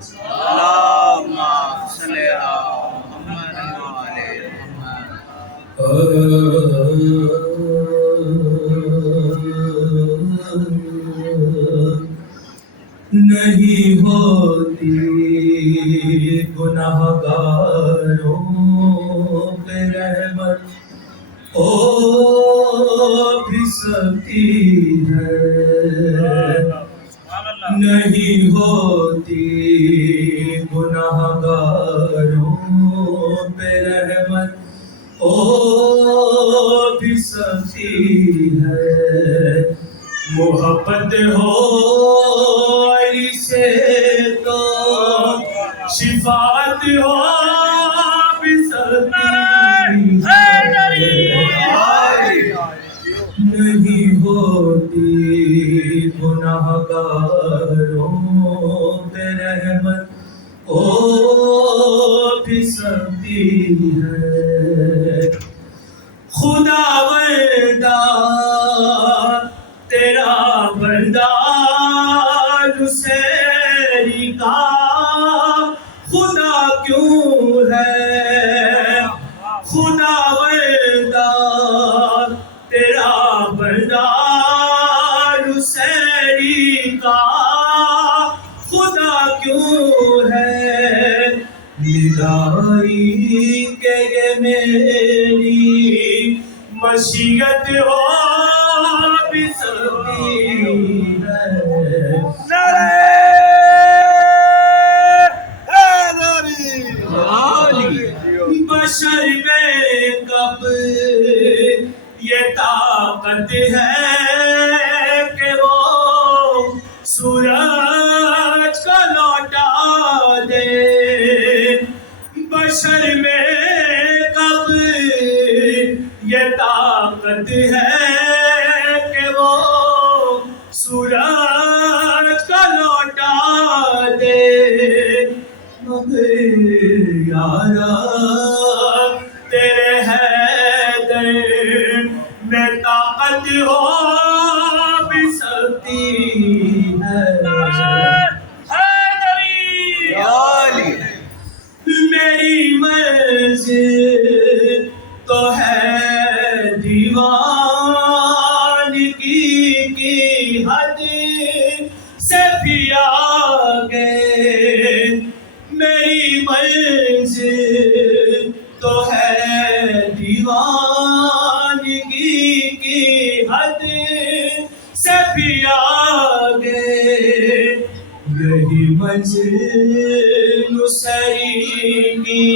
اللهم صل على محمد وعلى نہیں ہوتی گناہگاروں پہ رحمت ہو بھی سکتی ہے، نہیں ہوتی گناہگاروں پہ رحمت ہو بھی سکتی ہے، محبت ہو علی سے تو شفاعت ہو بھی سکتی ہے، نہیں ہوتی گناہگاروں پہ رحمت ہو بھی سکتی ہے، خدا وردہ تیرا بندہ نصیری کا خدا کیوں ہے، خدا وردہ تیرا بندہ نصیری کا خدا کیوں ہے، ندائی کہ یہ میری مشیت ہو بھی سکتی ہے، بشر میں کب یہ طاقت ہے کہ وہ سورج کو لوٹا دے، بشر میں کب یہ طاقت ہے کہ وہ سورج کو لوٹا دے، مگر یارا تیرے حیدر میں طاقت ہو بھی سکتی ہے، میری منزل تو ہے دیوانگی کی حد سے بھی آگے، میری منزل تو ہے دیوانگی کی حد سے بھی آگے، یہی منزل نصیری کی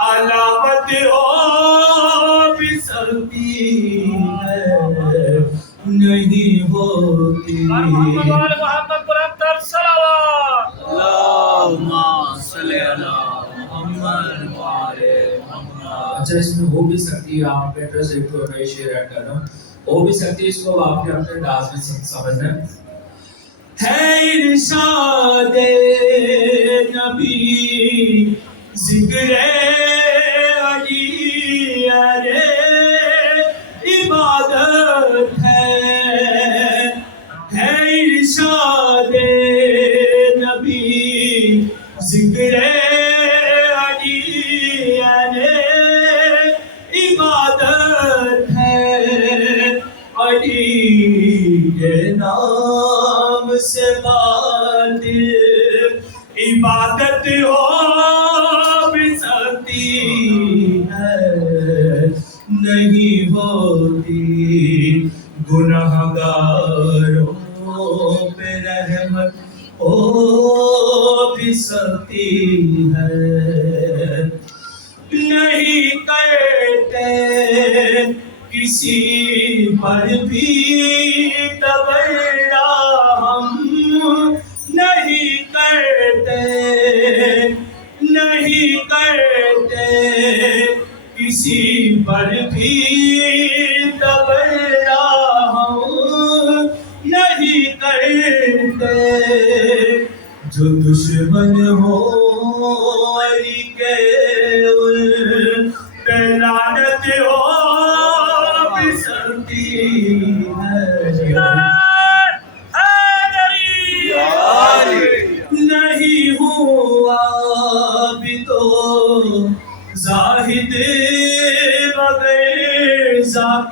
علامت ہو بھی سکتی ہے، نہیں ہوتی اللهم صل على محمد وعلى محمد۔ اچھا اس میں ہو بھی سکتی ہے، آپ کے ایڈریس ایک تو نئی شعر ایڈ کر رہا ہوں، ہو بھی سکتی ہے، اس کو آپ کے اپنے انداز میں سمجھنا ہے، ارشاد نبی ذکر علی ارے عبادت ہے ارشاد نبی ذکر علی ارے عبادت ہے، علی کے نام سے باطل عبادت ہو بھی سکتی ہے، نہیں ہوتی گناہگاروں پہ رحمت ہو بھی سکتی ہے، نہیں کرتے کسی پر بھی تبرہ ہم، نہیں کرتے کسی پر بھی تبرہ ہم، نہیں کرتے، جو دشمن ہو علی کے ان پہ لعنت ہو بھی سکتی ہے، نہیں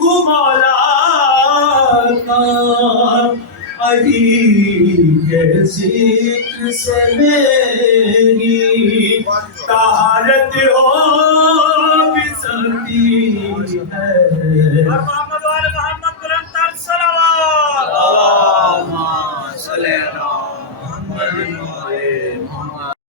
مولا کا علی کے ذکر سے میری طہارت ہو بھی سکتی ہے محمد وال محمد بلند تر صلوات اللهم صل على محمد وعلى محمد